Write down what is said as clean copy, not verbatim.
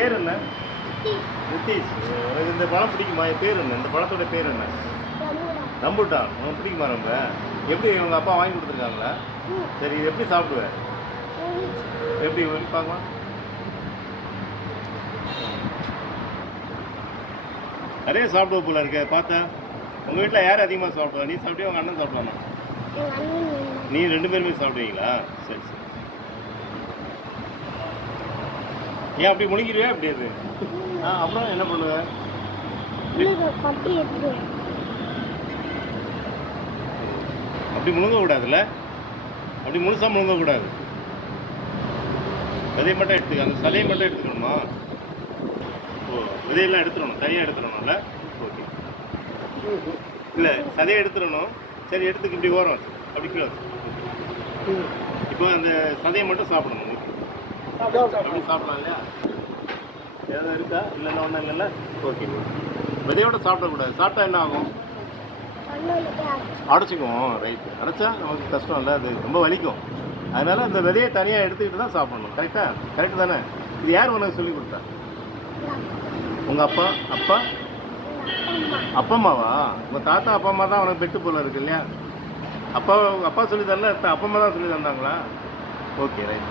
பேர் என்ன? நிதிஷ். உனக்கு இந்த பழம் பிடிக்குமா? என் பேர் என்ன? இந்த பழத்தோட பேர் என்ன? ரம்புட்டான். உனக்கு பிடிக்குமா ரொம்ப? எப்படி உங்கள் அப்பா வாங்கி கொடுத்துருக்காங்களா? சரி, இது எப்படி சாப்பிடுவேன்? எப்படி பார்க்கலாம்? நிறைய சாப்பிடுவோம் போல இருக்க பார்த்தேன். உங்கள் வீட்டில் யார் அதிகமாக சாப்பிடுவா? நீ சாப்பிட்டியா உங்கள் அண்ணன் சாப்பிடுவானா? நீ 2 பேருமே சாப்பிடுவீங்களா? சரி சரி. ஏன் அப்படி முழுங்கிடுவே அப்படி அது? அப்புறம் என்ன பண்ணுவேன்? அப்படி முழுங்க கூடாதுல்ல? அப்படி முழுசாக முழுங்க கூடாது. விதையை மட்டும் எடுத்துக்க. அந்த சதையை மட்டும் எடுத்துக்கணுமா? ஓ, விதையெல்லாம் எடுத்துடணும், தனியாக எடுத்துடணும்ல? ஓகே. இல்லை, சதையை எடுத்துடணும். சரி, எடுத்துக்கு இப்படி ஓரம் வச்சு அப்படி கீழே வச்சு. இப்போ அந்த சதையை மட்டும் சாப்பிடணும். அப்படி சாப்பிடலாம் இல்லையா? ஏதாவது இருக்கா? இல்லைன்னா ஒன்றும் இல்லைல்ல? ஓகே. விதையோட சாப்பிடக்கூடாது. சாப்பிட்டா என்ன ஆகும்? அடைச்சிக்குவோம். ரைட்டு. அடைச்சா நமக்கு கஷ்டம் இல்லை, அது ரொம்ப வலிக்கும். அதனால் அந்த விதையை தனியாக எடுத்துக்கிட்டு தான் சாப்பிடணும். கரெக்டு தானே? இது யார் உனக்கு சொல்லி கொடுத்தா? உங்கள் அப்பா அம்மாவா? உங்கள் தாத்தா அப்பா அம்மா தான் உனக்கு பெட்டு போல இருக்கு இல்லையா? அப்பா சொல்லி தரல, அப்பா அம்மா தான் சொல்லி தந்தாங்களா? Okay, right.